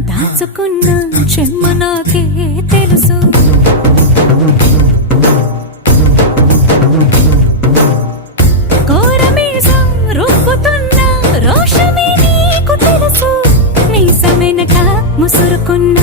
దాచుకున్న చెమ్మ నాకే తెలుసు. కోరమీసం రుబ్బుతున్న రోషమే నీకు తెలుసు. మీసమెనక ముసురుకున్న